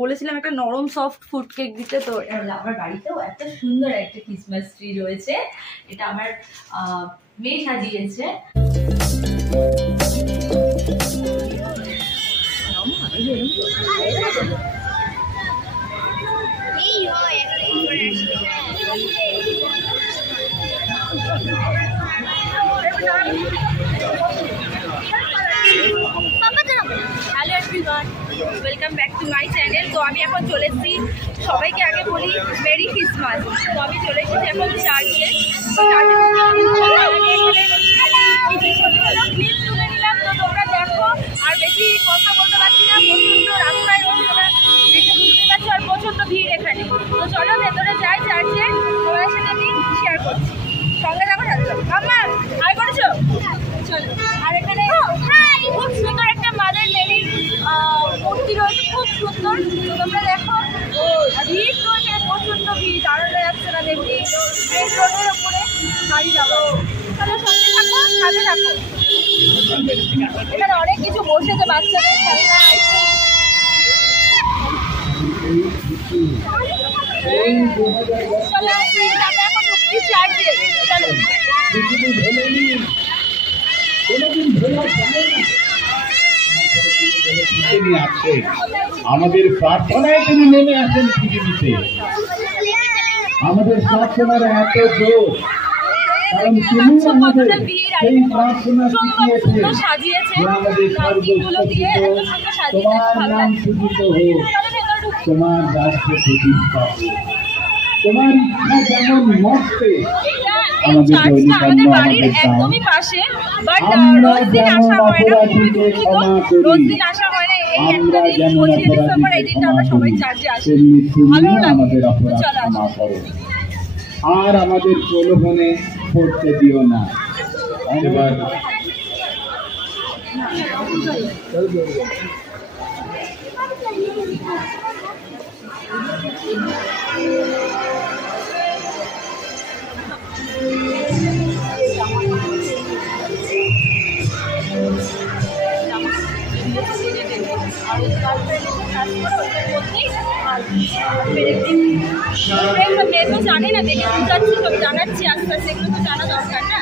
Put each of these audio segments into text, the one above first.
বলেছিলাম একটা নরম সফট ফুড কেক দিতে, তো আমার বাড়িতেও একটা সুন্দর একটা ক্রিসমাস ট্রি রয়েছে। এটা আমার মেয়ে সাজিয়েছে। Hello everyone, welcome back to my channel. তো আমি এখন চলে এসেছি, সবাইকে আগে বলি মেরি ক্রিসমাস। তো আমি চলে এসেছি এখন চার্চে। ক্লিপ তুলে নিলাম, তো তোমরা দেখো। আর বেশি কথা বলতে পারছি না, প্রচণ্ড রাস্তায় রয়েছে, তোমরা দেখে বুঝতে পারছো, আর প্রচণ্ড ভিড় এখানে। তো চলো ভেতরে যাই চার্চে, তোমাদের সাথে আমি শেয়ার করছি। সঙ্গে দেখো যাচ্ছো আমার হাই করেছো, চলো। আর এখানে খুব সুন্দর একটা মাদার মেরির মূর্তি রয়েছে, খুব সুন্দর। তোমরা দেখো ভিড় রয়েছে, প্রচণ্ড ভিড়, দাঁড়ানো যাচ্ছে না। দেখি মেন রোডের ওপরে গাড়ি যাবো। তাহলে সঙ্গে থাকো, সাথে থাকো। এখানে অনেক কিছু বসেছে, বাচ্চাদের খেলনা আমাদের প্রার্থনায় তিনি নেমে আসেন পৃথিবীতে। আমাদের প্রার্থনার এত জোর, কারণ তিনি আমাদের সেই প্রার্থনা শিখিয়েছেন যে আমাদের সর্বশক্তিত তোমার নাম পূজিত হোক, তোমার রাজ্য প্রতিষ্ঠা হোক, তোমার ইচ্ছা যেমন মর্তে আমাদের আমাদের বাড়ির একদমই পাশে, বাট রোজ দিন আসা হয় না, খুবই দুঃখিত। রোজ দিন আসা হয় না, এই একটা দিন 25 ডিসেম্বর, এই দিনটা আমরা সবাই চার্চে আসি, ভালো লাগে। আর আমাদের প্রলোভনে পড়তে দিও না। এবার মেয়ে তো জানে না, দেখে বুঝাচ্ছি, সব জানাচ্ছি আস্তে আস্তে, এগুলো তো জানা দরকার না।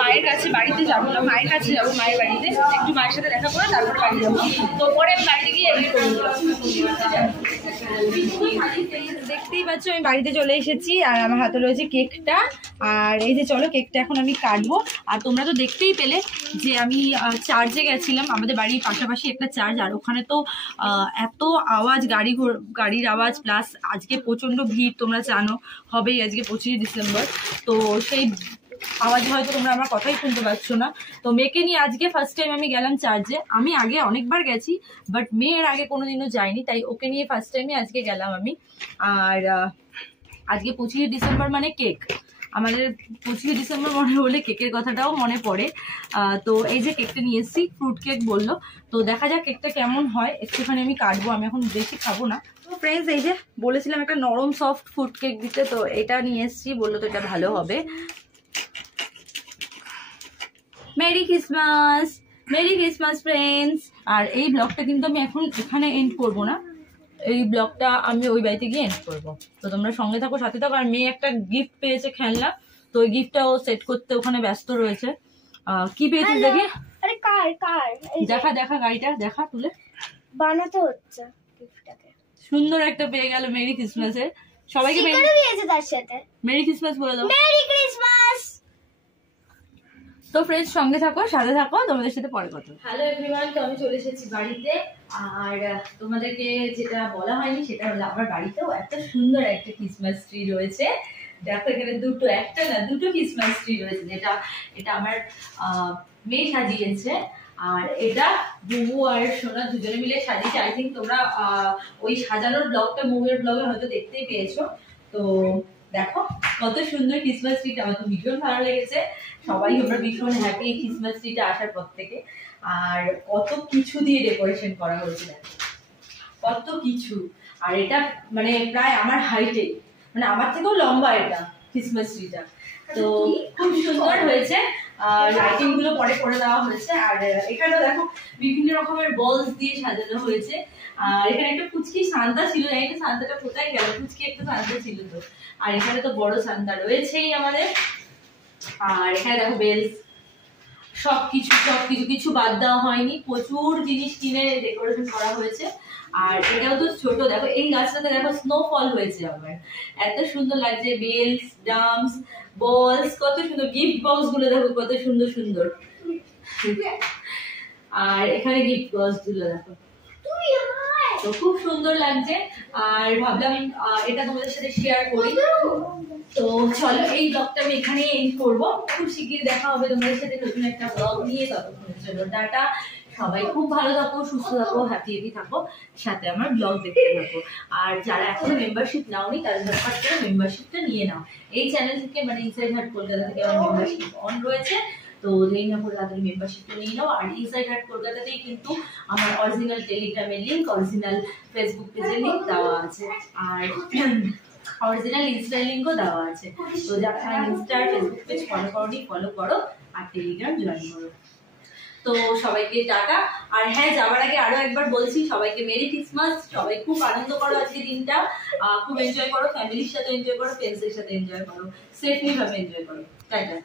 মায়ের কাছে, বাড়িতে যাবো না, মায়ের কাছে যাবো, মায়ের বাড়িতে একটু মায়ের সাথে দেখা করে তারপরে বাড়ি যাবো। তো পরে আমি বাড়িতে গিয়ে এডিট করবো। দেখতেই পাচ্ছ আমি বাড়িতে চলে এসেছি, আর আমার হাতে রয়েছে কেকটা। আর এই যে চলো কেকটা এখন আমি কাটবো। আর তোমরা তো দেখতেই পেলে যে আমি চার্চে গেছিলাম, আমাদের বাড়ির পাশাপাশি একটা চার্চ, আর ওখানে তো এত আওয়াজ, গাড়ির আওয়াজ, প্লাস আজকে প্রচণ্ড ভিড়, তোমরা জানো হবেই, আজকে 25 ডিসেম্বর। তো সেই আওয়াজ হয়তো তোমরা আমার কথাই শুনতে পাচ্ছ না। তো মেয়েকে নিয়ে আজকে ফার্স্ট টাইম আমি গেলাম চার্চে। আমি আগে অনেকবার গেছি, বাট মেয়ের আগে কোনোদিনও যাইনি, তাই ওকে নিয়ে ফার্স্ট টাইমে আজকে গেলাম আমি। আর আজকে 25 ডিসেম্বর মানে কেক, আমাদের 25 ডিসেম্বর মনে হলে কেকের কথাটাও মনে পড়ে। তো এই যে কেকটা নিয়ে এসেছি, ফ্রুট কেক বললো, তো দেখা যাক কেকটা কেমন হয়। একটুখানি আমি কাটবো, আমি এখন বেশি খাবো না। তো ফ্রেন্ডস, এই যে বলেছিলাম একটা নরম সফট ফ্রুট কেক দিতে, তো এটা নিয়ে এসেছি, বললো তো এটা ভালো হবে। Merry Christmas, merry Christmas friends. আর এই ব্লগটা কিন্তু আমি এখন এখানে এন্ড করবো না, এই ব্লগটা আমি ওই বাড়িতে গিয়ে এন্ড করবো। তো তোমরা সঙ্গে থাকো, সাথে থাকো। আর মেয়ে একটা গিফট পেয়েছে, খেলনা, তো ওই গিফটটাও সেট করতে ওখানে ব্যস্ত রয়েছে। কি পেয়েছিস দেখি? আরে কার দেখা দেখা গাড়িটা দেখা, তুলে বানাতে হচ্ছে গিফটটাকে। সুন্দর একটা পেয়ে গেল মেরি ক্রিসমাসে। সবাইকে তার সাথে মেরি ক্রিসমাস বলে দাও। Merry Christmas. তো ফ্রেন্ডস সঙ্গে থাকো, সাথে থাকো, তোমাদের সাথে পরে কথা। হ্যালো এভরিওয়ান, তো আমি চলে এসেছি বাড়িতে। আর তোমাদেরকে যেটা বলা হয়নি সেটা হলো আমার বাড়িতেও একটা সুন্দর একটা ক্রিসমাস ট্রি রয়েছে। দেখো এখানে দুটো, একটা না দুটো ক্রিসমাস ট্রি রয়েছে, এটা আমার মেয়ে সাজিয়েছে। আর এটা বুবু আর সোনা দুজনে মিলে সাজিয়েছে। আই থিঙ্ক তোমরা ওই সাজানোর ব্লগটা মুভের ব্লগে হয়তো দেখতেই পেয়েছো। তো দেখো কত সুন্দর ক্রিসমাস ট্রিটা, আমার তো ভীষণ ভালো লেগেছে। সবাই আমরা ভীষণ হ্যাপি ক্রিসমাস ট্রিটা আসার পর থেকে। আর কত কিছু দিয়ে ডেকোরেশন করা হয়েছে, দেখো কত কিছু। আর এটা মানে প্রায় আমার হাইটে, মানে আমার থেকেও লম্বা এটা ক্রিসমাস ট্রিটা। তো খুব সুন্দর হয়েছে। আর লাইটিং গুলো পরে করে দেওয়া হয়েছে। আর এখানেও দেখো বিভিন্ন রকমের বলস দিয়ে সাজানো হয়েছে। আর এখানে একটা পুচকি সান্তা ছিল, জানি না সান্তাটা কোথায় গেল, পুচকি একটা সান্তা ছিল তো। আর এখানে তো বড় সান্তা রয়েছেই আমাদের। আর এখানে দেখো বেলস, সবকিছু কিছু বাদ দেওয়া হয়নি, প্রচুর জিনিস কিনে ডেকোরেশন করা হয়েছে। আর এটাও তো ছোট, দেখো এই গাছটাতে দেখো স্নোফল হয়েছে আমার, এত সুন্দর লাগছে। বেলস, ড্রামস, বলস, কত সুন্দর গিফট বক্স গুলো দেখো কত সুন্দর সুন্দর। আর এখানে গিফট বক্স গুলো দেখো, তো খুব সুন্দর লাগছে। আর ভাবলাম এটা তোমাদের সাথে শেয়ার করি। তো চলো এই ব্লগটা আমি এখানে এন্ড করবো। খুব শিগগিরই দেখা হবে তোমাদের সাথে নতুন একটা ব্লগ নিয়ে। ততক্ষণের জন্য টাটা, সবাই খুব ভালো থাকো, সুস্থ থাকো, হ্যাপি থাকো, সাথে আমার ব্লগ দেখতে থাকো। আর যারা এখনো মেম্বারশিপ নাওনি তারা ঝটপট করে মেম্বারশিপটা নিয়ে নাও। এই চ্যানেল থেকে মানে ইনসাইড হাট কলকাতা থেকে আমার মেম্বারশিপ অন রয়েছে, তো দেরি না করে তাদের মেম্বারশিপটা নিয়ে নাও। আর ইনসাইড হাট কলকাতাতেই কিন্তু আমার অরিজিনাল টেলিগ্রামের লিঙ্ক, অরিজিনাল ফেসবুক পেজের লিঙ্ক দেওয়া আছে, আর অরিজিনাল ইনস্টার লিঙ্কও দেওয়া আছে। তো যারা ইনস্টার ফেসবুক পেজ ফলো করনি ফলো করো, আর টেলিগ্রাম জয়েন করো। তো সবাইকে টাটা। আর হ্যাঁ, যাওয়ার আগে আরো একবার বলছি সবাইকে মেরি ক্রিসমাস। সবাই খুব আনন্দ করো আজকে দিনটা, খুব এনজয় করো, ফ্যামিলির সাথে এনজয় করো, ফ্রেন্ডসের সাথে এনজয় করো, সেফলি ভাবে এনজয় করো। টাটা।